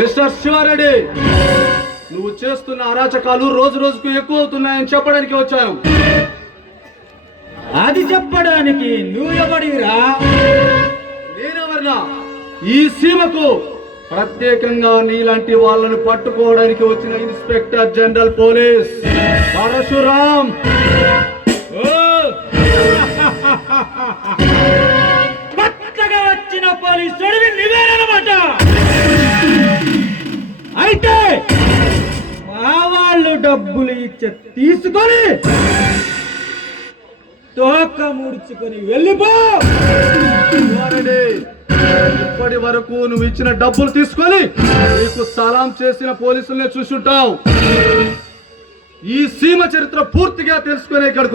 Mister Sivareddy, నువ్వు చేస్తున్న అరాచకాలు రోజు రోజుకు ఎక్కువ అవుతున్నాయని చెప్పడానికి వచ్చాను. అది చెప్పడానికి నువ్వెవడిరా? నేనెవరినా? ఈ సీమకు ప్రత్యేకంగా నీలాంటి వాళ్ళను పట్టుకోవడానికి వచ్చిన ఇన్స్పెక్టర్ జనరల్ పోలీస్ పరశురామ్. కొత్తగా వచ్చిన పోలీసుడు నువ్వేనమాట. అయితే మా వాళ్ళు డబ్బులు ఇచ్చే తీసుకొని తోక ముడుచుకొని వెళ్ళిపో. ఇప్పటి వరకు నువ్వు ఇచ్చిన డబ్బులు తీసుకొని నీకు సలాం చేసిన పోలీసుల్ని చూసుంటావు. ఈ సీమ చరిత్ర పూర్తిగా తెలుసుకునే ఇక్కడికి